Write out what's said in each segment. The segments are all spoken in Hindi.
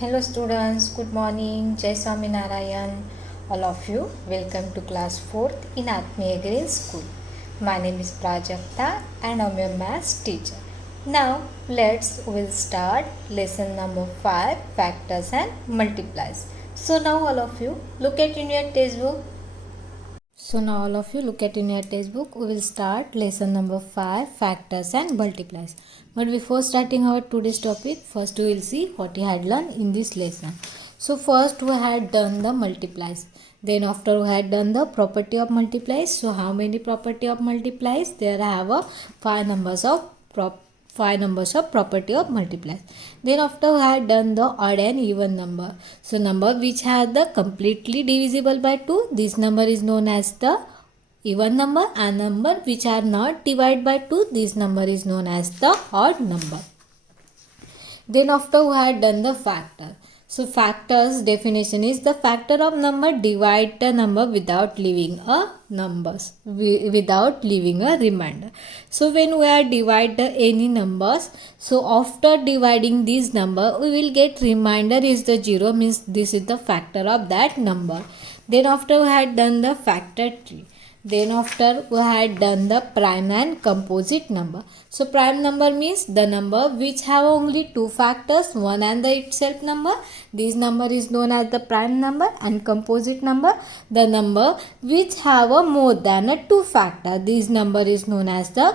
Hello students, good morning. Jai Swami Narayan. All of you, welcome to class 4th in Atmiya Green School. My name is Prajakta and I'm your maths teacher. Now we'll start lesson number 5, factors and multiplies. So now all of you look at in your textbook. In your textbook. We will start lesson number 5, factors and multiplies. But before starting our today's topic, first we will see what we had learned in this lesson. So first we had done the multiplies. Then after we had done the property of multiplies. So how many property of multiplies? There I have a 5 numbers of property of multiplies. Then after we had done the odd and even number. So number which have the completely divisible by 2, this number is known as the even number, and number which are not divided by 2, this number is known as the odd number. Then after we had done the factor. So factors definition is the factor of number divide the number without leaving a remainder. So when we are divide any numbers, so after dividing this number we will get remainder is the 0, means this is the factor of that number. Then after we had done the factor tree. Then after we had done the prime and composite number. So prime number means the number which have only two factors, one and the itself number. This number is known as the prime number. And composite number, the number which have a more than a two factor. This number is known as the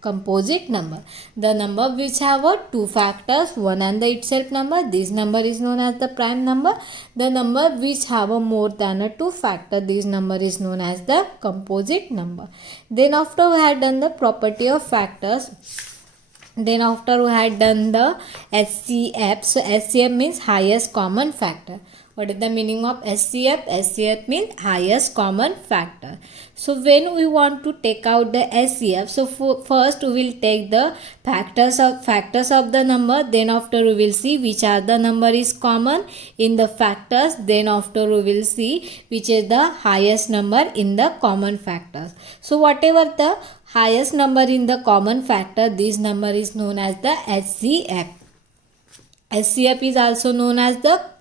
composite number. The number which have a two factors, one and the itself number, this number is known as the prime number. The number which have a more than a two factor, this number is known as the composite number. Then after we had done the property of factors, then after we had done the HCF. So HCF means highest common factor. What is the meaning of HCF? HCF means highest common factor. So when we want to take out the HCF, so first we will take the factors of the number. Then after we will see which are the number is common in the factors. Then after we will see which is the highest number in the common factors. So whatever the highest number in the common factor, this number is known as the HCF. HCF is also known as the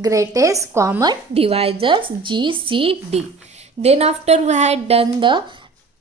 greatest common divisors, GCD. Then after we had done the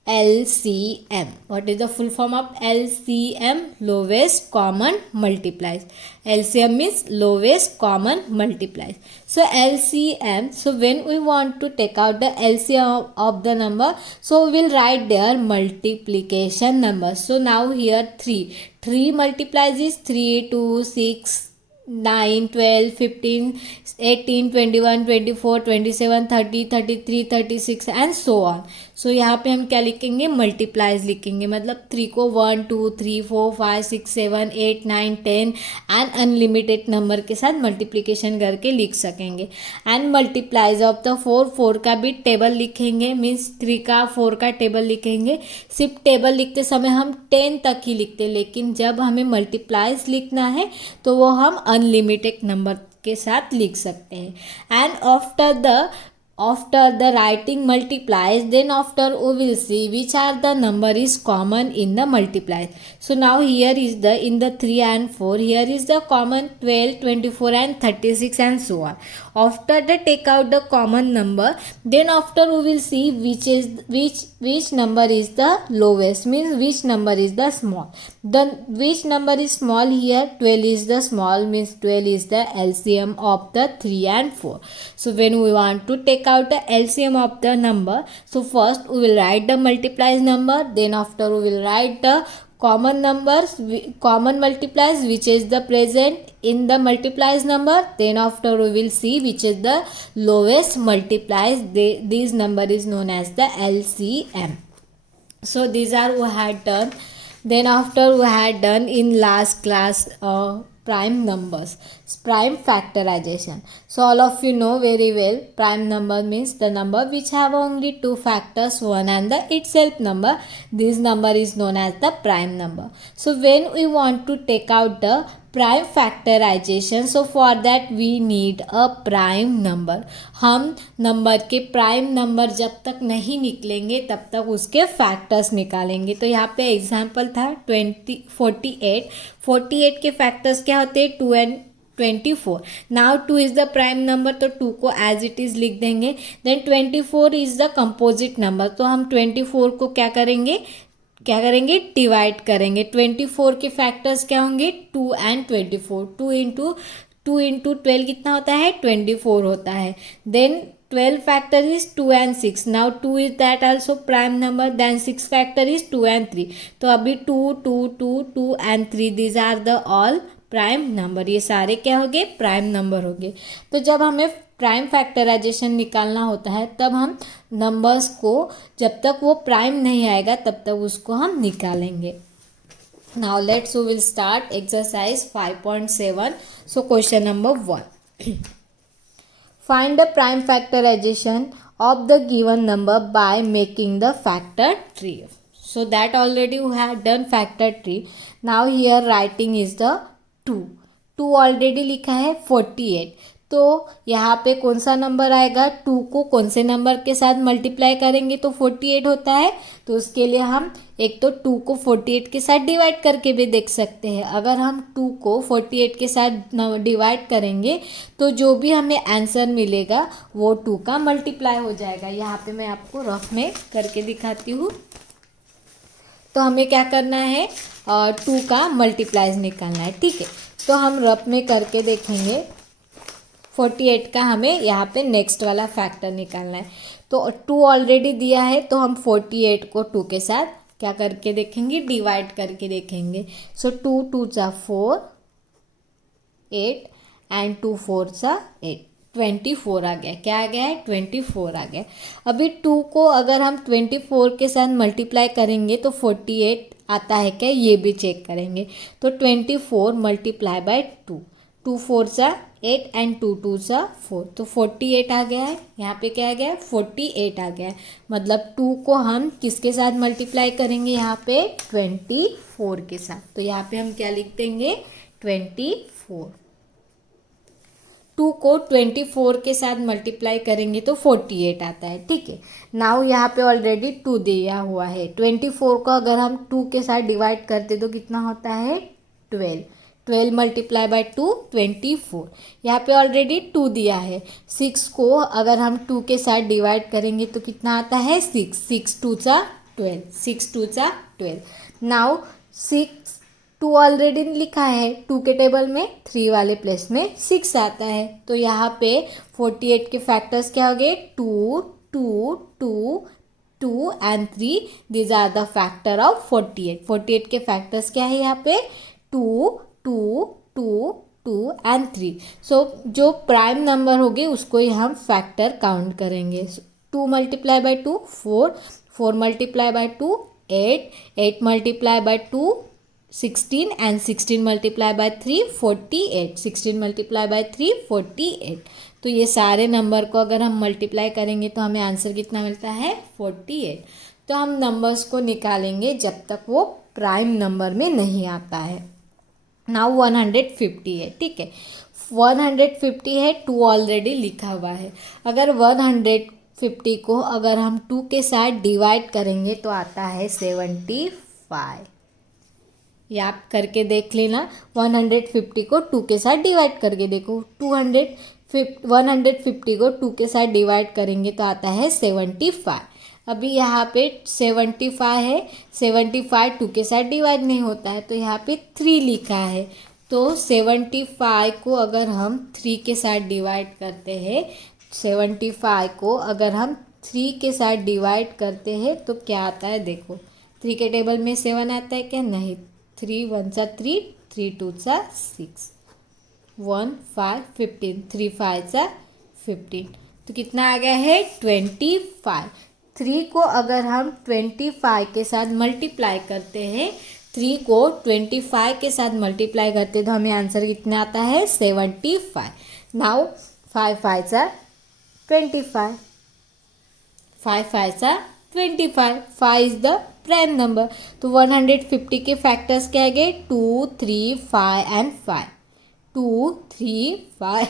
LCM. What is the full form of LCM? Lowest common multiplies. LCM means lowest common multiplies. So LCM, so when we want to take out the LCM of the number, so we will write their multiplication number. So now here 3 multiplies is 3, 2, 6, 9, 12, 15, 18, 21, 24, 27, 30, 33, 36 and so on. सो यहाँ पे हम क्या लिखेंगे? मल्टीप्लाइज लिखेंगे. मतलब 3 को 1, 2, 3, 4, 5, 6, 7, 8, 9, 10 एंड अनलिमिटेड नंबर के साथ मल्टीप्लिकेशन करके लिख सकेंगे. एंड मल्टीप्लाइज ऑफ द 4 का भी टेबल लिखेंगे. मीन्स 3 का 4 का टेबल लिखेंगे. सिर्फ टेबल लिखते समय हम 10 तक ही लिखते, लेकिन जब हमें मल्टीप्लाइज लिखना है तो वो हम अनलिमिटेड नंबर के साथ लिख सकते हैं. And after the writing multiplies, then after we will see which are the number is common in the multiplies. So now here is the in the 3 and 4, here is the common 12, 24 and 36 and so on. After the take out the common number, then after we will see which number is the lowest, means which number is the small. Then which number is small? Here 12 is the small, means 12 is the LCM of the 3 and 4. So when we want to take out the LCM of the number, so first we will write the multiplies number. Then after we will write the common multiplies which is the present in the multiplies number. Then after we will see which is the lowest multiplies. This number is known as the LCM. So these are we had done. Then after we had done in last class prime numbers, prime factorization. So all of you know very well, prime number means the number which have only two factors, one and the itself number. This number is known as the prime number. So when we want to take out the prime factorisation, so for that we need a prime number. हम नंबर के प्राइम नंबर जब तक नहीं निकलेंगे तब तक उसके फैक्टर्स निकालेंगे. तो यहाँ पे एग्जांपल था 48 के फैक्टर्स क्या होते हैं? 24. Now 2 is the prime number, तो 2 को एज इट इज लिख देंगे. Then 24 is the composite number, तो हम 24 को क्या करेंगे डिवाइड करेंगे. 24 के फैक्टर्स क्या होंगे 2 एंड 24. 2 इंटू 12 कितना होता है 24 होता है. Then 12 factor is 2 and 6. Now 2 is that also prime number. Then 6 factor is 2 and 3. तो अभी 2, 2, 2, 2 and 3 these are the all prime number. ये सारे क्या हो गए प्राइम नंबर हो गए. तो जब हमें प्राइम फैक्टराइजेशन निकालना होता है तब हम नंबर्स को जब तक वो प्राइम नहीं आएगा तब तक उसको हम निकालेंगे. Now let's we will start exercise 5.7. So question number 1. Find the prime factorization of the given number by making the factor tree. So that already we have done factor tree. Now here writing is the 2. 2 already लिखा है 48. तो यहाँ पे कौन सा नंबर आएगा 2 को कौन से नंबर के साथ मल्टीप्लाई करेंगे तो 48 होता है. तो उसके लिए हम एक तो 2 को 48 के साथ डिवाइड करके भी देख सकते हैं. अगर हम 2 को 48 के साथ डिवाइड करेंगे तो जो भी हमें आंसर मिलेगा वो 2 का मल्टीप्लाई हो जाएगा. यहाँ पे मैं आपको रफ में करके दिखाती हूँ. तो हमें क्या करना है 2 का मल्टीप्लाइज निकालना है. ठीक है, तो हम रफ में करके देखेंगे. 48 का हमें यहाँ पे नेक्स्ट वाला फैक्टर निकालना है. तो 2 ऑलरेडी दिया है तो हम 48 को 2 के साथ क्या करके देखेंगे डिवाइड करके देखेंगे. सो 2 2 सा 4 8 एंड 2 4 सा 8 24 आ गया. क्या आ गया है 24 आ गया. अभी 2 को अगर हम 24 के साथ मल्टीप्लाई करेंगे तो 48 आता है क्या ये भी चेक करेंगे. तो 24 मल्टीप्लाई बाय 2. 2 4 सा 8 एंड 2 2 सा 4. तो 48 आ गया है. यहाँ पे क्या आ गया 48 आ गया है. मतलब 2 को हम किसके साथ मल्टीप्लाई करेंगे यहाँ पे 24 के साथ. तो यहाँ पे हम क्या लिख देंगे 24. 2 को 24 के साथ मल्टीप्लाई करेंगे तो 48 आता है. ठीक है, नाउ यहाँ पे ऑलरेडी 2 दिया हुआ है. 24 को अगर हम 2 के साथ डिवाइड करते तो कितना होता है 12. 12 मल्टीप्लाई बाय 2 24. यहाँ पे ऑलरेडी 2 दिया है. 6 को अगर हम 2 के साथ डिवाइड करेंगे तो कितना आता है 6. 6 2 सा 12. 6 2 सा 12. नाउ 6 2 ऑलरेडी लिखा है 2 के टेबल में 3 वाले प्लेस में 6 आता है. तो यहाँ पे 48 के फैक्टर्स क्या हो गए 2 2 2 2 and 3. These are the factor of 48. 48 के फैक्टर्स क्या है यहाँ पे 2 2 2 2 एंड 3. सो जो प्राइम नंबर होगी उसको ही हम फैक्टर काउंट करेंगे. 2 multiply by 2 4. 4 multiply by 2 8. 8 multiply by 2 16 and 16 multiply by 3 48. 16 multiply by 3 48. तो ये सारे नंबर को अगर हम मल्टीप्लाई करेंगे तो हमें आंसर कितना मिलता है 48. तो हम नंबर्स को निकालेंगे जब तक वो प्राइम नंबर में नहीं आता है. नाउ 150 है. ठीक है, 150 है 2 ऑलरेडी लिखा हुआ है. अगर 150 को अगर हम 2 के साथ डिवाइड करेंगे तो आता है 75. ये आप करके देख लेना. 150 को 2 के साथ डिवाइड करके देखो. 150 को 2 के साथ डिवाइड करेंगे तो आता है 75. अभी यहाँ पे 75 है. 75 2 के साथ डिवाइड नहीं होता है तो यहाँ पे 3 लिखा है. तो 75 को अगर हम 3 के साथ डिवाइड करते हैं 75 को अगर हम 3 के साथ डिवाइड करते हैं तो क्या आता है देखो. 3 के टेबल में 7 आता है क्या नहीं. 3 1 सा 3 3 2 सा 6 1 5 15 3 5 सा 15. तो कितना आ गया है 25. 3 को अगर हम 25 के साथ मल्टीप्लाई करते हैं 3 को 25 के साथ मल्टीप्लाई करते हैं तो हमें आंसर कितना आता है 75. नाउ 5 5 सा 25. 5 5 सा 25. 5 इज द प्राइम नंबर. तो 150 के फैक्टर्स क्या गए 2 3 5 and 5. 2 3 5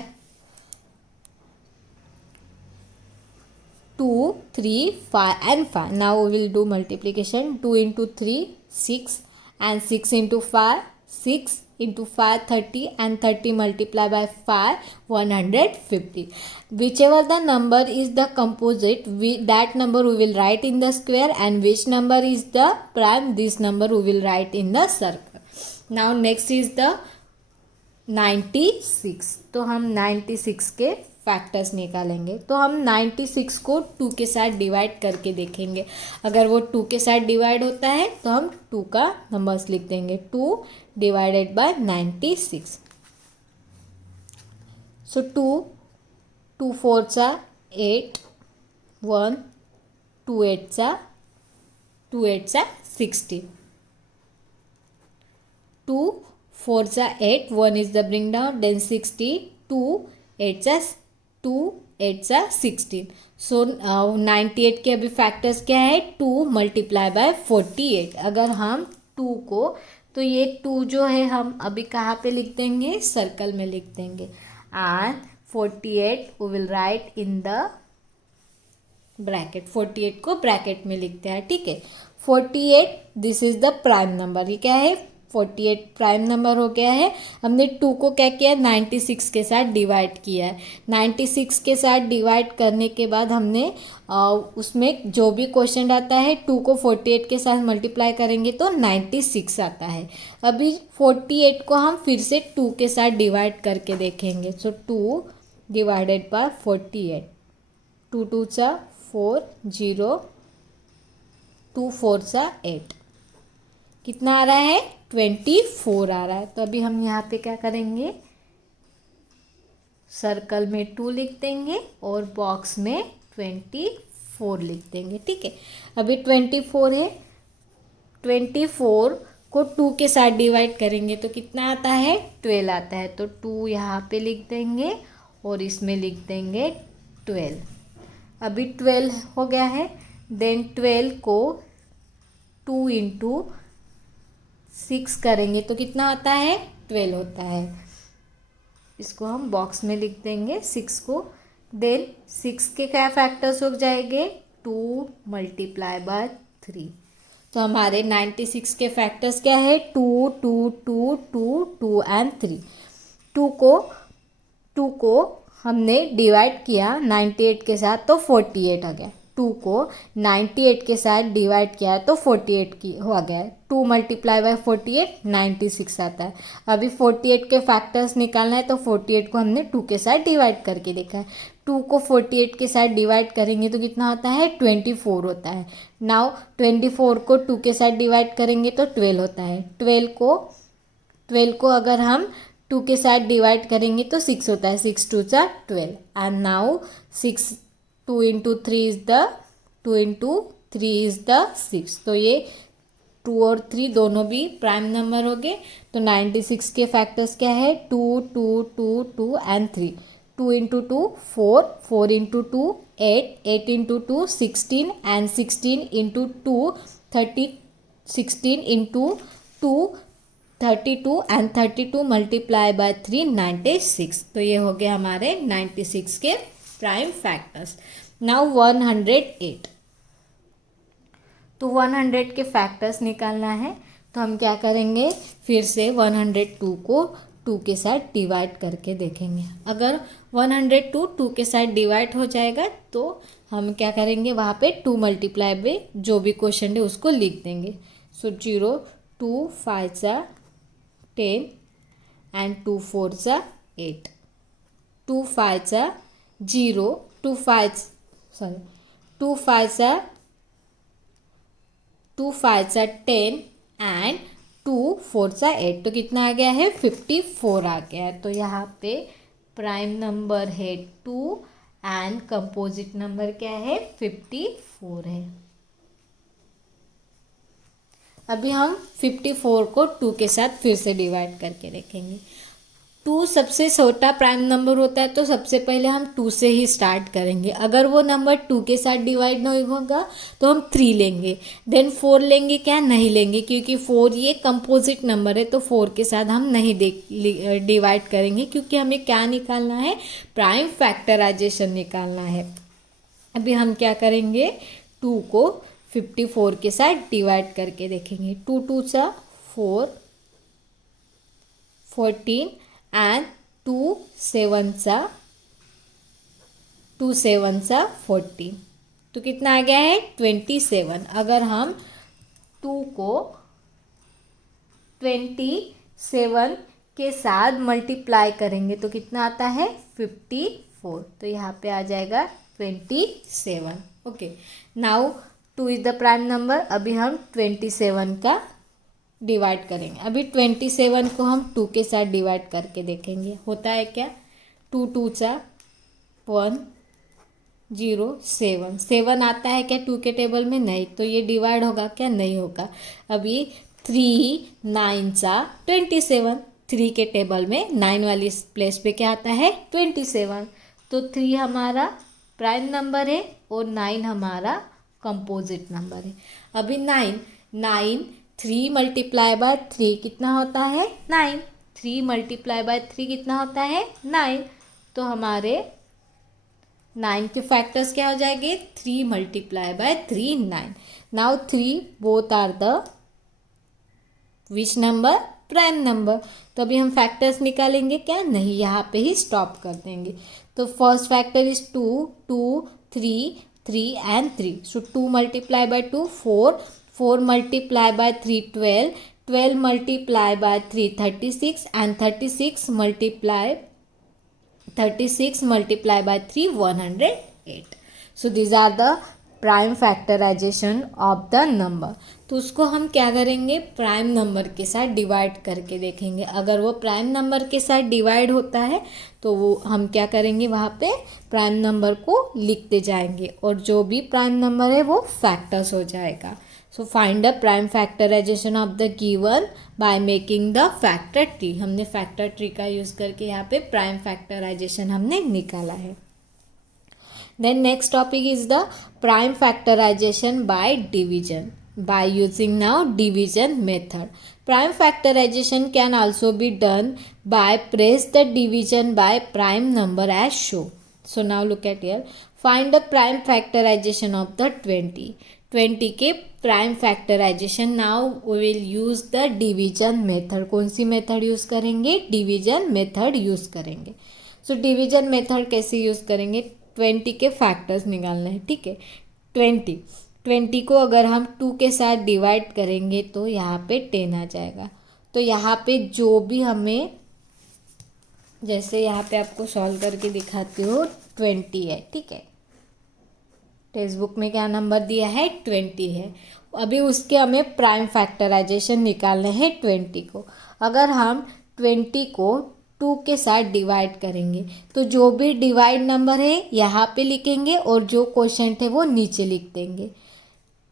2 3 5 and 5. Now we will do multiplication. 2 into 3 6 and 6 into 5 6 into 5 30 and 30 multiply by 5 150. Whichever the number is the composite, that number we will write in the square, and which number is the prime, this number we will write in the circle. Now next is the 96. तो हम 96 के फैक्टर्स निकालेंगे. तो हम 96 को 2 के साथ डिवाइड करके देखेंगे. अगर वो 2 के साथ डिवाइड होता है तो हम 2 का नंबर्स लिख देंगे. 2 divided by 96. So 2 4 8 1 2 8 16. 2 4 8, 1 is the bring down, then 60, 2 8 16. सो 98 के अभी फैक्टर्स क्या है, 2 मल्टीप्लाई बाय 48. अगर हम 2 को, तो ये 2 जो है हम अभी कहाँ पे लिख देंगे, सर्कल में लिख देंगे. And 48 we will write in the bracket. 48 को ब्रैकेट में लिखते हैं. ठीक है. 48 this is the prime number. ये क्या है, 48 प्राइम नंबर हो गया है. हमने 2 को क्या किया, 96 के साथ डिवाइड किया है. 96 के साथ डिवाइड करने के बाद हमने उसमें जो भी क्वेश्चन आता है 2 को 48 के साथ मल्टीप्लाई करेंगे तो 96 आता है. अभी 48 को हम फिर से 2 के साथ डिवाइड करके देखेंगे. सो 2 डिवाइडेड बाय 48. 2 2 4 0, 2 4 8. कितना आ रहा है, 24 आ रहा है. तो अभी हम यहाँ पे क्या करेंगे, सर्कल में 2 लिख देंगे और बॉक्स में 24 लिख देंगे. ठीक है. अभी 24 है. 24 को 2 के साथ डिवाइड करेंगे तो कितना आता है, 12 आता है. तो 2 यहाँ पे लिख देंगे और इसमें लिख देंगे 12. अभी 12 हो गया है. देन 12 को 2 इंटू 6 करेंगे तो कितना आता है, 12 होता है. इसको हम बॉक्स में लिख देंगे 6 को. देन 6 के क्या फैक्टर्स हो जाएंगे, 2 मल्टीप्लाई बाय 3. तो हमारे 96 के फैक्टर्स क्या है, 2 2 2 2 2 एंड 3. 2 को हमने डिवाइड किया 98 के साथ तो 48 आ गया. 2 को 98 के साथ डिवाइड किया तो 48 की हो गया. 2 मल्टीप्लाई बाय 48 96 आता है. अभी 48 के फैक्टर्स निकालना है तो 48 को हमने 2 के साथ डिवाइड करके देखा है. 2 को 48 के साथ डिवाइड करेंगे तो कितना होता है, 24 होता है. नाउ 24 को 2 के साथ डिवाइड करेंगे तो 12 होता है. 12 को अगर हम 2 के साथ डिवाइड करेंगे तो 6 होता है. 6 2 12. And now 2 into 3 is the 6. तो ये 2 और 3 दोनों भी प्राइम नंबर हो गए. तो 96 के फैक्टर्स क्या है, 2 2 2 2 and 3. 2 into 2 4, 4 into 2 8, 8 into 2 16 and 16 into 2 30, 16 into 2 32 and 32 multiply by 3 96. तो ये हो गया हमारे 96 के प्राइम फैक्टर्स. नाउ 108. तो 100 के फैक्टर्स निकालना है तो हम क्या करेंगे, फिर से 102 को 2 के साथ डिवाइड करके देखेंगे. अगर 102 2 के साथ डिवाइड हो जाएगा तो हम क्या करेंगे, वहाँ पे 2 मल्टीप्लाई में जो भी क्वेश्चन है उसको लिख देंगे. सो 0 2 5 10 एंड 2 4 8. 2 5 0, 2 5 10 एंड 2 4 8. तो कितना आ गया है, 54 आ गया है. तो यहाँ पे प्राइम नंबर है 2 एंड कंपोजिट नंबर क्या है, 54 है. अभी हम 54 को 2 के साथ फिर से डिवाइड करके देखेंगे. 2 सबसे छोटा प्राइम नंबर होता है तो सबसे पहले हम 2 से ही स्टार्ट करेंगे. अगर वो नंबर 2 के साथ डिवाइड नहीं होगा तो हम 3 लेंगे. देन 4 लेंगे क्या, नहीं लेंगे, क्योंकि 4 ये कंपोजिट नंबर है तो 4 के साथ हम नहीं डिवाइड करेंगे, क्योंकि हमें क्या निकालना है, प्राइम फैक्टराइजेशन निकालना है. अभी हम क्या करेंगे, 2 को 54 के साथ डिवाइड करके देखेंगे. 2 2 4, 14 and 2 7 सा 14, तो कितना आ गया है 27। अगर हम 2 को 27 के साथ मल्टीप्लाई करेंगे तो कितना आता है 54, तो यहाँ पे आ जाएगा 27। Okay, now 2 is the prime number. अभी हम 27 का डिवाइड करेंगे। अभी 27 को हम 2 के साथ डिवाइड करके देखेंगे होता है क्या। 2 2 सा 1 0 7, 7 आता है क्या 2 के टेबल में, नहीं, तो ये डिवाइड होगा क्या, नहीं होगा। अभी 3 9 सा 27, 3 के टेबल में 9 वाली प्लेस पे क्या आता है 27, तो 3 हमारा प्राइम नंबर है और 9 हमारा कंपोजिट नंबर है। अभी 9 3 मल्टीप्लाई बाय 3 कितना होता है 9, 3 मल्टीप्लाई बाय 3 कितना होता है 9, तो हमारे 9 के फैक्टर्स क्या हो जाएंगे 3 multiply by 3 9। Now 3 both are the which number prime number, तो अभी हम फैक्टर्स निकालेंगे क्या, नहीं, यहाँ पे ही स्टॉप कर देंगे। तो first factor is 2 2 3 3 and 3, so 2 multiply by 2 4, 4 multiply by 3 12, 12 multiply by 3 36 and 36 multiply by 3 108। So these are the prime factorisation of the number. तो उसको हम क्या करेंगे प्राइम नंबर के साथ डिवाइड करके देखेंगे। अगर वो प्राइम नंबर के साथ डिवाइड होता है तो वो हम क्या करेंगे वहाँ पे प्राइम नंबर को लिखते जाएंगे और जो भी प्राइम नंबर है वो फैक्टर्स हो जाएगा। So find the prime factorisation of the given by making the factor tree. हमने फैक्टर ट्री का यूज़ करके यहाँ पे प्राइम फैक्टराइजेशन हमने निकाला है। Then next topic is the prime factorisation by division by using now division method. Prime factorization can also be done by press the division by prime number as shown. So now look at here. Find the prime factorization of the 20. 20 के prime factorization. Now we will use the division method. कौन सी method use करेंगे division method use करेंगे। So division method कैसे use करेंगे 20 के factors निकालना है, ठीक है। 20 को अगर हम 2 के साथ डिवाइड करेंगे तो यहाँ पे 10 आ जाएगा। तो यहाँ पे जो भी हमें, जैसे यहाँ पे आपको सॉल्व करके दिखाती हूँ 20 है, ठीक है, टेक्स्ट बुक में क्या नंबर दिया है 20 है। अभी उसके हमें प्राइम फैक्टराइजेशन निकालने हैं 20 को। अगर हम 20 को 2 के साथ डिवाइड करेंगे तो जो भी डिवाइड नंबर है यहाँ पे लिखेंगे और जो क्वोशंट है वो नीचे लिख देंगे।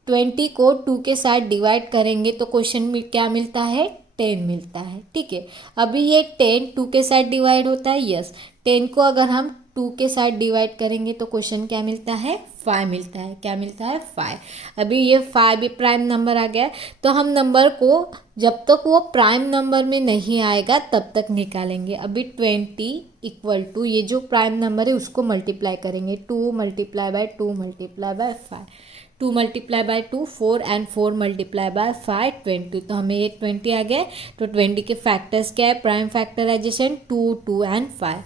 20 को 2 के साथ डिवाइड करेंगे तो क्वेश्चन में क्या मिलता है 10 मिलता है, ठीक है। अभी ये 10 2 के साथ डिवाइड होता है, यस। 10 को अगर हम 2 के साथ डिवाइड करेंगे तो क्वेश्चन क्या मिलता है 5 मिलता है। क्या मिलता है 5। अभी ये 5 भी प्राइम नंबर आ गया, तो हम नंबर को जब तक वो प्राइम नंबर में नहीं आएगा तब तक निकालेंगे। अभी 20 इक्वल टू ये जो प्राइम नंबर है उसको मल्टीप्लाई करेंगे, 2 multiply by 2 multiply bye 5, 2 multiply by 2 4 and 4 multiply bye 5 20, तो हमें ये 20 आ गया। तो 20 के फैक्टर्स क्या है प्राइम फैक्टराइजेशन 2 2 एंड 5।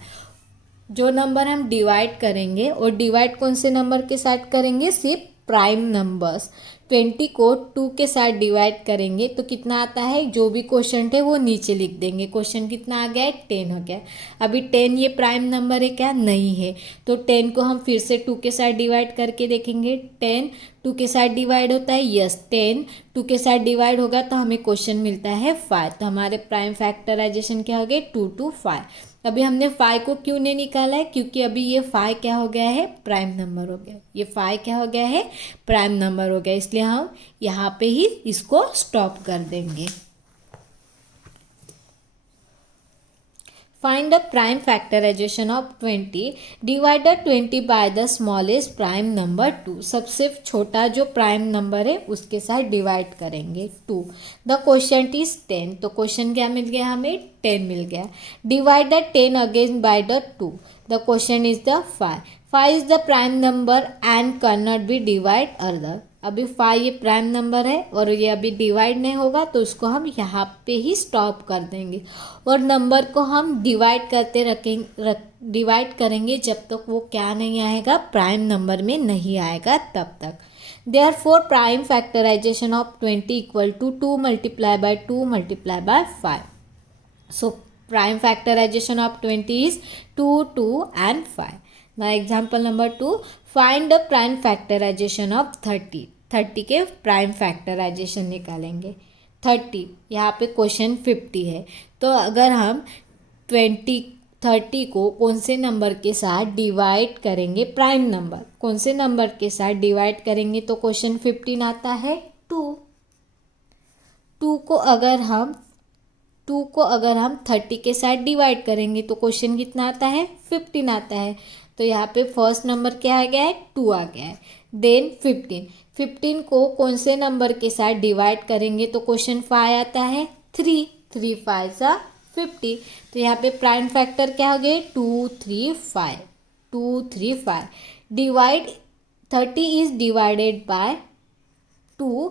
जो नंबर हम डिवाइड करेंगे और डिवाइड कौन से नंबर के साथ करेंगे सिर्फ प्राइम नंबर्स। 20 को 2 के साथ डिवाइड करेंगे तो कितना आता है, जो भी क्वेश्चन है वो नीचे लिख देंगे। क्वेश्चन कितना आ गया है 10 हो गया। अभी 10 ये प्राइम नंबर है क्या, नहीं है, तो 10 को हम फिर से 2 के साथ डिवाइड करके देखेंगे। 10 2 के साथ डिवाइड होता है, यस, 10 2 के साथ डिवाइड होगा तो हमें क्वेश्चन मिलता है 5। तो हमारे प्राइम फैक्टराइजेशन क्या हो गए 2 2 5। अभी हमने 5 को क्यों नहीं निकाला है, क्योंकि अभी ये 5 क्या हो गया है प्राइम नंबर हो गया। ये 5 क्या हो गया है प्राइम नंबर हो गया, इसलिए हम यहाँ पे ही इसको स्टॉप कर देंगे। Find the prime factorization of 20. Divide the 20 by the smallest prime number 2. सबसे छोटा जो प्राइम नंबर है उसके साथ डिवाइड करेंगे 2। The quotient is 10. तो क्वेश्चन क्या मिल गया हमें 10 मिल गया। Divide the 10 again by the 2. The quotient is the 5. 5 is the prime number and cannot be divided other. अभी 5 ये प्राइम नंबर है और ये अभी डिवाइड नहीं होगा, तो उसको हम यहाँ पे ही स्टॉप कर देंगे और नंबर को हम डिवाइड डिवाइड करेंगे जब तक वो क्या नहीं आएगा, प्राइम नंबर में नहीं आएगा तब तक। Therefore, prime factorization of 20 equal to 2 multiply by 2 multiply by 5. So, prime factorization of 20 is 2, 2 and 5. Now, example number 2. Find the prime factorization of 30. 30 के prime factorization निकालेंगे। 30 यहाँ पे क्वेश्चन 50 है, तो अगर हम 30 को कौन से नंबर के साथ डिवाइड करेंगे, प्राइम नंबर कौन से नंबर के साथ डिवाइड करेंगे, तो क्वेश्चन 15 आता है 2 को अगर हम 30 के साथ डिवाइड करेंगे तो क्वेश्चन कितना आता है, 15 आता है। तो यहाँ पे फर्स्ट नंबर क्या आ गया है, 2 आ गया है। देन 15 को कौन से नंबर के साथ डिवाइड करेंगे तो क्वेश्चन 5 आता है 3 5 सा 50। तो यहाँ पे प्राइम फैक्टर क्या हो गए, 2 3 5। Divide 30 is divided by 2,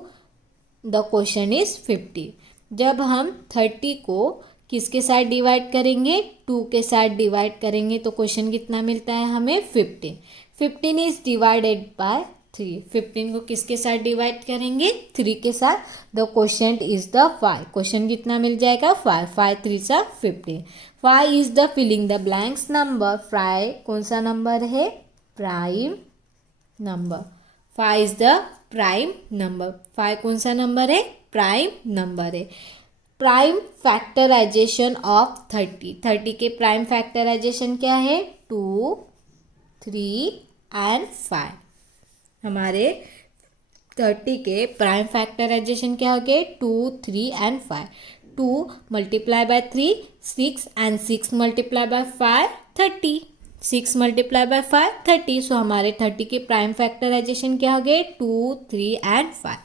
the question is 50। जब हम 30 को किसके साथ डिवाइड करेंगे, 2 के साथ डिवाइड करेंगे तो क्वेश्चन कितना मिलता है हमें, 15। 15 इज डिवाइडेड बाय 3। 15 को किसके साथ डिवाइड करेंगे, 3 के साथ, the question is the 5। Question कितना मिल जाएगा, 5 5 3 सा 15। 5 is the filling the blanks number. 5 कौन सा नंबर है, prime number. 5 is the prime number. 5 कौन सा नंबर है, प्राइम नंबर है। प्राइम फैक्टराइजेशन ऑफ 30 के प्राइम फैक्टराइजेशन क्या है, 2 3 एंड 5। हमारे 30 के प्राइम फैक्टराइजेशन क्या हो गए, 2 3 and 5। 2 multiply by 3 6 and 6 multiply by 5 30। 6 multiply by 5 30। सो हमारे 30 के प्राइम फैक्टराइजेशन क्या हो गए, 2 3 एंड 5।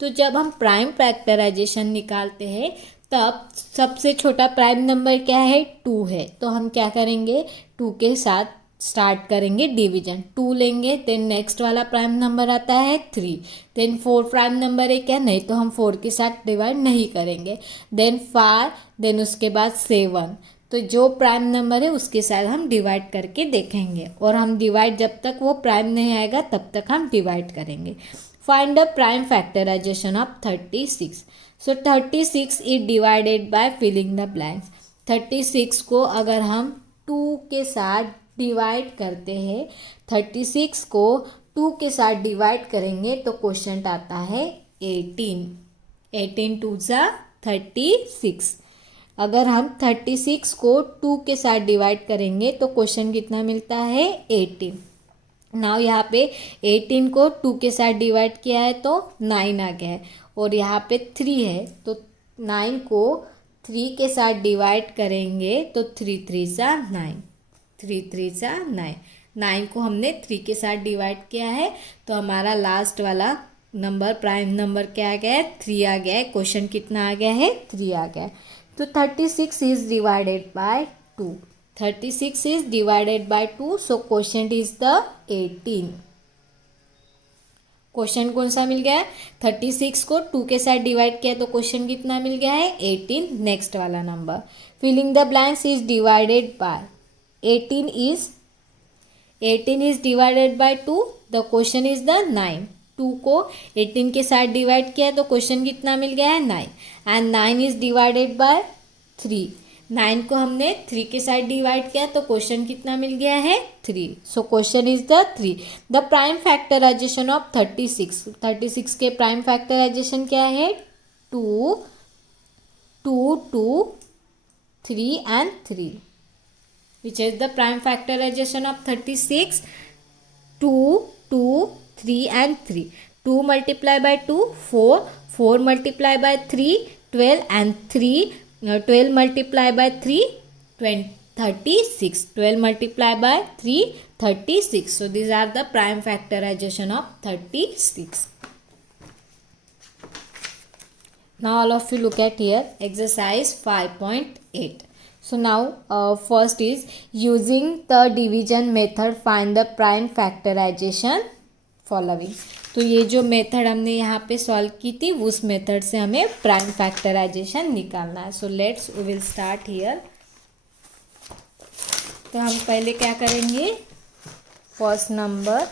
तो जब हम प्राइम फैक्टराइजेशन निकालते हैं तब सबसे छोटा प्राइम नंबर क्या है, 2 है। तो हम क्या करेंगे, 2 के साथ स्टार्ट करेंगे डिवीजन। 2 लेंगे, देन नेक्स्ट वाला प्राइम नंबर आता है 3, देन 4 प्राइम नंबर है क्या, नहीं, तो हम 4 के साथ डिवाइड नहीं करेंगे। देन 5, देन उसके बाद 7। तो जो प्राइम नंबर है उसके साथ हम डिवाइड करके देखेंगे, और हम डिवाइड जब तक वो प्राइम नहीं आएगा तब तक हम डिवाइड करेंगे। Find the prime factorisation of 36। So 36 is divided by filling the blanks. 36 को अगर हम 2 के साथ डिवाइड करते हैं, 36 को 2 के साथ डिवाइड करेंगे तो क्वेश्चन आता है 18। 18 2 सा 36। अगर हम 36 को 2 के साथ डिवाइड करेंगे तो क्वेश्चन कितना मिलता है, 18। नाउ यहाँ पे 18 को 2 के साथ डिवाइड किया है तो 9 आ गया है, और यहाँ पे 3 है तो 9 को 3 के साथ डिवाइड करेंगे तो 3 3 सा 9। 3 3 सा 9। 9 को हमने 3 के साथ डिवाइड किया है तो हमारा लास्ट वाला नंबर प्राइम नंबर क्या आ गया है, 3 आ गया है। क्वेश्चन कितना आ गया है, 3 आ गया है। तो 36 is divided by 2। 36 is divided by 2, so question is the 18। Question कौन सा मिल गया है, 36 को 2 के साथ डिवाइड किया तो क्वेश्चन कितना मिल गया है, 18। नेक्स्ट वाला number filling the blanks is divided by 18 is divided by 2, the question is the 9। 2 को 18 के साथ डिवाइड किया तो क्वेश्चन कितना मिल गया है, 9। And 9 is divided bye 3। 9 को हमने 3 के साथ डिवाइड किया तो क्वेश्चन कितना मिल गया है, 3। So question is the 3। The prime factorisation of 36। 36 के प्राइम फैक्टराइजेशन क्या है, 2 2 2 3 and 3, which is the prime factorization of 36, 2 2 3 and 3. 2 multiply by 2 4, 4 multiply by 3 12 and 12 multiply by 3 36. 12 multiply by 3 36. So these are the prime factorization of 36. Now all of you look at here exercise 5.8. So now first is using the division method find the prime factorization following. तो ये जो मेथड हमने यहाँ पे सॉल्व की थी उस मेथड से हमें प्राइम फैक्टराइजेशन निकालना है। So let's we will start here. तो हम पहले क्या करेंगे, फर्स्ट नंबर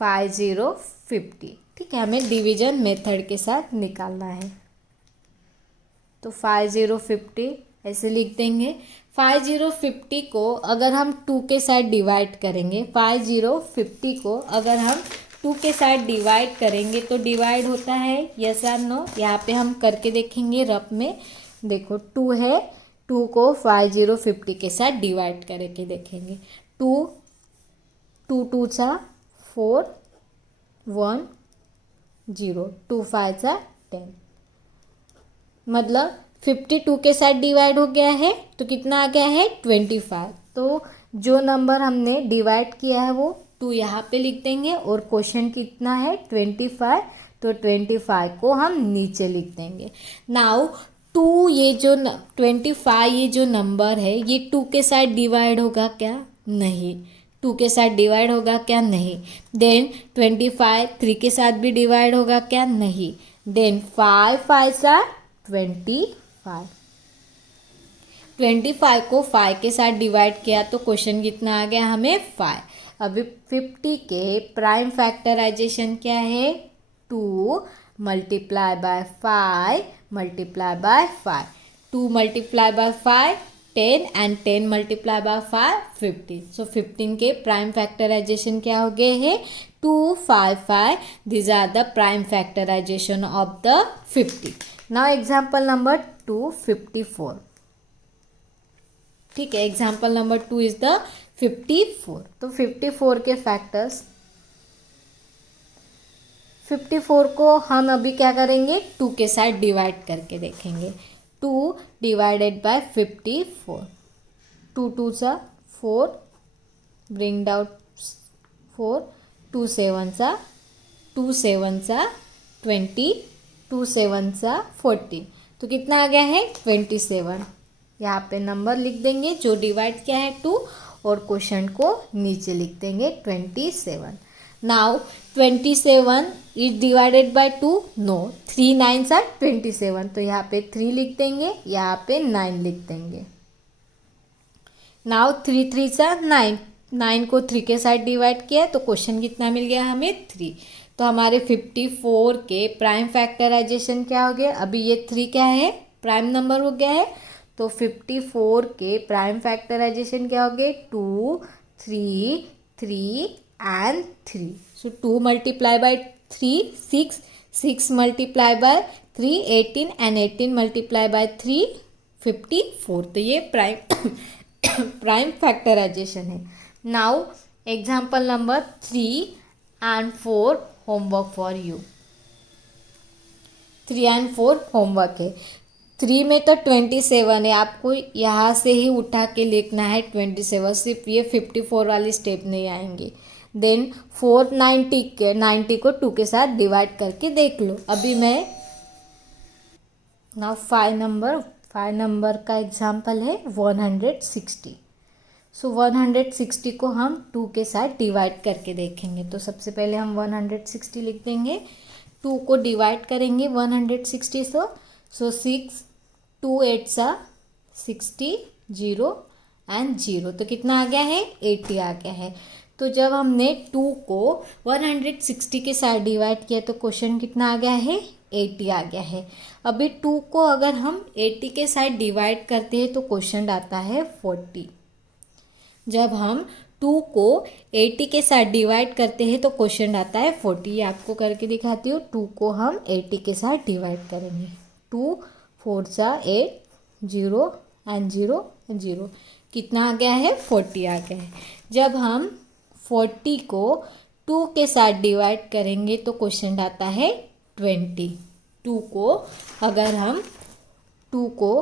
5050, ठीक है, हमें डिवीजन मेथड के साथ निकालना है। तो 5050 ऐसे लिख देंगे। 5050 को अगर हम 2 के साथ डिवाइड करेंगे, 5050 को अगर हम 2 के साथ डिवाइड करेंगे तो डिवाइड होता है यस और नो। यहाँ पे हम करके देखेंगे रफ में। देखो 2 है, 2 को 5050 के साथ डिवाइड करके देखेंगे। 2 2 2 सा 4 1 0, 2 5 सा 10, मतलब 52 के साथ डिवाइड हो गया है तो कितना आ गया है 25। तो जो नंबर हमने डिवाइड किया है वो 2 यहाँ पे लिख देंगे और क्वेश्चन कितना है 25, तो 25 को हम नीचे लिख देंगे। नाउ 2 ये जो 25 ये जो नंबर है ये 2 के साथ डिवाइड होगा क्या? नहीं। 2 के साथ डिवाइड होगा क्या? नहीं। देन 25 3 के साथ भी डिवाइड होगा क्या? नहीं। देन 5 5 सा 25, 25 को 5 के साथ डिवाइड किया तो क्वेश्चन कितना आ गया हमें 5। अभी 50 के प्राइम फैक्टराइजेशन क्या है 2 multiply bye 5 multiply by 5, 2 multiply bye 5 10 and 10 multiply by 5 15। सो 15 के प्राइम फैक्टराइजेशन क्या हो गए हैं 2 5 5। This are the prime factorisation of the 50। Now example number 254, ठीक है, एग्जाम्पल नंबर 2 इज द 54। तो 54 के फैक्टर्स, 54 को हम अभी क्या करेंगे 2 के साथ डिवाइड करके देखेंगे। 2 डिवाइडेड बाय 54, 2 2 सा 4, ब्रिंग डाउन 4, 2 7 सा 2 7 सा 20, 2 7 सा 40, तो कितना आ गया है 27। यहाँ पे नंबर लिख देंगे जो डिवाइड किया है 2 और क्वेश्चन को नीचे लिख देंगे 27। Now 27 is divided by 2, no, 3 9 सा 27, तो यहाँ पे 3 लिख देंगे, यहाँ पे 9 लिख देंगे। नाउ 3 3 सा 9, 9 को 3 के साथ डिवाइड किया तो क्वेश्चन कितना मिल गया हमें 3। तो हमारे 54 के प्राइम फैक्टराइजेशन क्या हो गया, अभी ये 3 क्या है प्राइम नंबर हो गया है, तो 54 के प्राइम फैक्टराइजेशन क्या हो गए 2 3 3 and 3। So 2 multiply by 3 6, 6 multiply by 3 18 and 18 multiply by 3 54। तो ये प्राइम प्राइम फैक्टराइजेशन है। Now example number 3 and 4 homework for you. 3 and 4 homework है। 3 में तो 27 है, आपको यहाँ से ही उठा के लिखना है 27, सिर्फ ये 54 वाली स्टेप नहीं आएंगे। देन 4 90 को 2 के साथ डिवाइड करके देख लो। अभी मैं नाउ 5 नंबर का एग्जाम्पल है 160। सो 160 को हम 2 के साथ डिवाइड करके देखेंगे। तो सबसे पहले हम 160 लिख देंगे, 2 को डिवाइड करेंगे 160 सो 6 2 8 सा 60 0 एंड 0, तो कितना आ गया है 80 आ गया है। तो जब हमने 2 को 160 के साथ डिवाइड किया तो क्वेश्चन कितना आ गया है 80 आ गया है। अभी 2 को अगर हम 80 के साथ डिवाइड करते हैं तो क्वेश्चन आता है 40। जब हम 2 को 80 के साथ डिवाइड करते हैं तो क्वेश्चन आता है 40। ये आपको करके दिखाती हूँ। 2 को हम 80 के साथ डिवाइड करेंगे, 2 4 सा 8 0 एंड 0 0, कितना आ गया है 40 आ गया है। जब हम 40 को 2 के साथ डिवाइड करेंगे तो क्वेश्चन आता है 20। 2 को अगर हम 2 को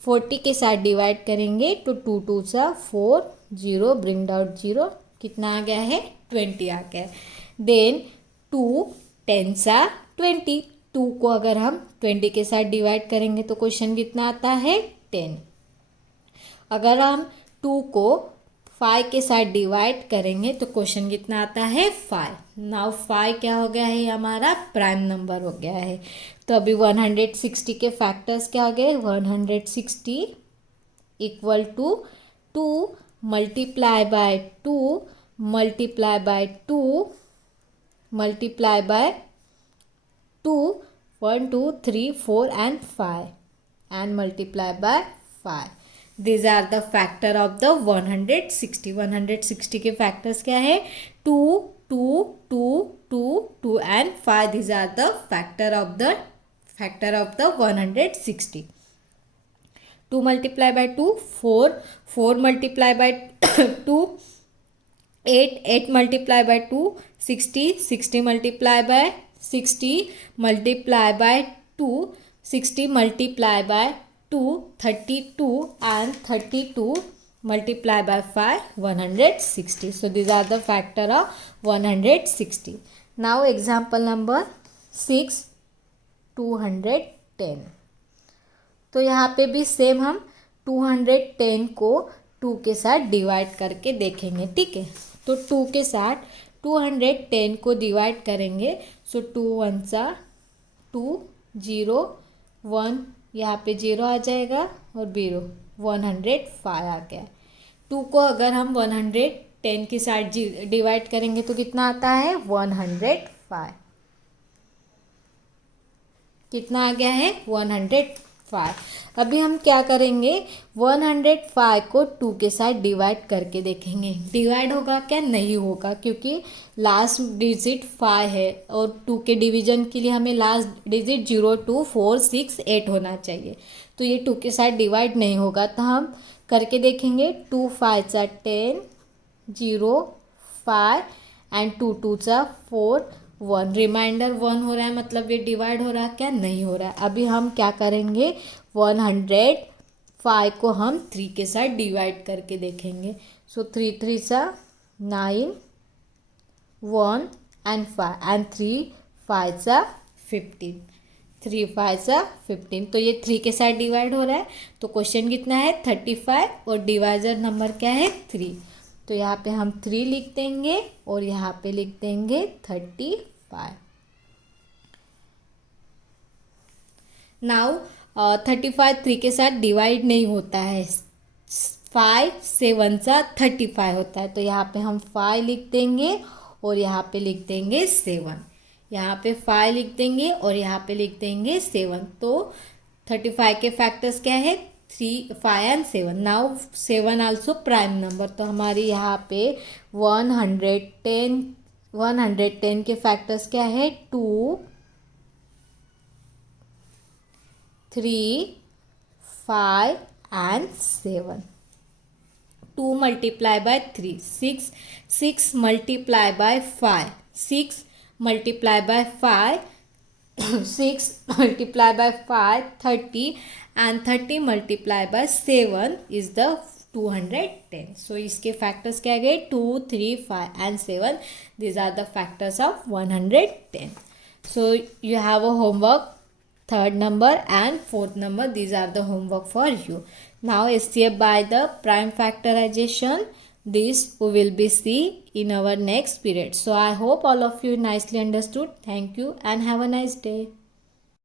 40 के साथ डिवाइड करेंगे तो 2 2 सा 4 0, ब्रिंग आउट 0, कितना आ गया है 20 आ गया है। देन 2 10 सा 20, 2 को अगर हम 20 के साथ डिवाइड करेंगे तो क्वेश्चन कितना आता है 10। अगर हम 2 को 5 के साथ डिवाइड करेंगे तो क्वेश्चन कितना आता है 5। नाउ 5 क्या हो गया है, हमारा प्राइम नंबर हो गया है। तो अभी 160 के फैक्टर्स क्या हो गए, 160 equal to 2 multiply by 2 multiply by 2 multiply by 2 1 2 3 4 and 5 and multiply by 5. These are the factor of the 160. 160 के factors क्या है, 2 2 2 2 2 and 5. These are the factor of the 160. 2 multiply by 2 4 4 multiply by 2 8 8 multiply by 2 60 60 multiply by 60 multiply by 2 60 multiply by 2 32 and 32 multiply by 5 160. So these are the factor of 160. Now example number 6 210. तो यहाँ पे भी सेम हम 210 को 2 के साथ डिवाइड करके देखेंगे, ठीक है। तो 2 के साथ 210 को डिवाइड करेंगे। सो 2 1 सा 2 0 1 यहाँ पे 0 आ जाएगा और 0 105 आ गया। 2 को अगर हम 110 के साथ डिवाइड करेंगे तो कितना आता है 105। कितना आ गया है 105। अभी हम क्या करेंगे 105 को 2 के साथ डिवाइड करके देखेंगे। डिवाइड होगा क्या, नहीं होगा, क्योंकि लास्ट डिजिट 5 है और 2 के डिवीजन के लिए हमें लास्ट डिजिट 0 2 4 6 8 होना चाहिए। तो ये 2 के साथ डिवाइड नहीं होगा। तो हम करके देखेंगे 2 5 सा 10 0 5 एंड 2 2 सा 4 1 रिमाइंडर 1 हो रहा है, मतलब ये डिवाइड हो रहा है क्या, नहीं हो रहा है। अभी हम क्या करेंगे 105 को हम 3 के साथ डिवाइड करके देखेंगे। सो 3 3 सा 9 1 एंड 5 एंड 3 5 सा 15 3 5 सा 15। तो ये 3 के साथ डिवाइड हो रहा है। तो क्वेश्चन कितना है 35 और डिवाइजर नंबर क्या है 3। तो यहाँ पे हम 3 लिख देंगे और यहाँ पे लिख देंगे 35। नाउ 35 3 के साथ डिवाइड नहीं होता है। 5 7 सा 35 होता है। तो यहाँ पे हम 5 लिख देंगे और यहाँ पे लिख देंगे 7। यहाँ पे 5 लिख देंगे और यहाँ पे लिख देंगे 7। तो 35 के फैक्टर्स क्या है 3 5 and 7। Now 7 also prime number. तो हमारी यहाँ पे 110 के फैक्टर्स क्या है 2 3 5 and 7। 2 multiply by 3 6 6 multiply by 5 6 multiply by 5 6 multiply by 5 30 and 30 multiplied by 7 is the 210. So इसके factors क्या गए 2 3 5 and 7. These are the factors of 110. So you have a homework, third number and fourth number. These are the homework for you. Now escape by the prime factorization. This we will be see in our next period. So I hope all of you nicely understood. Thank you and have a nice day.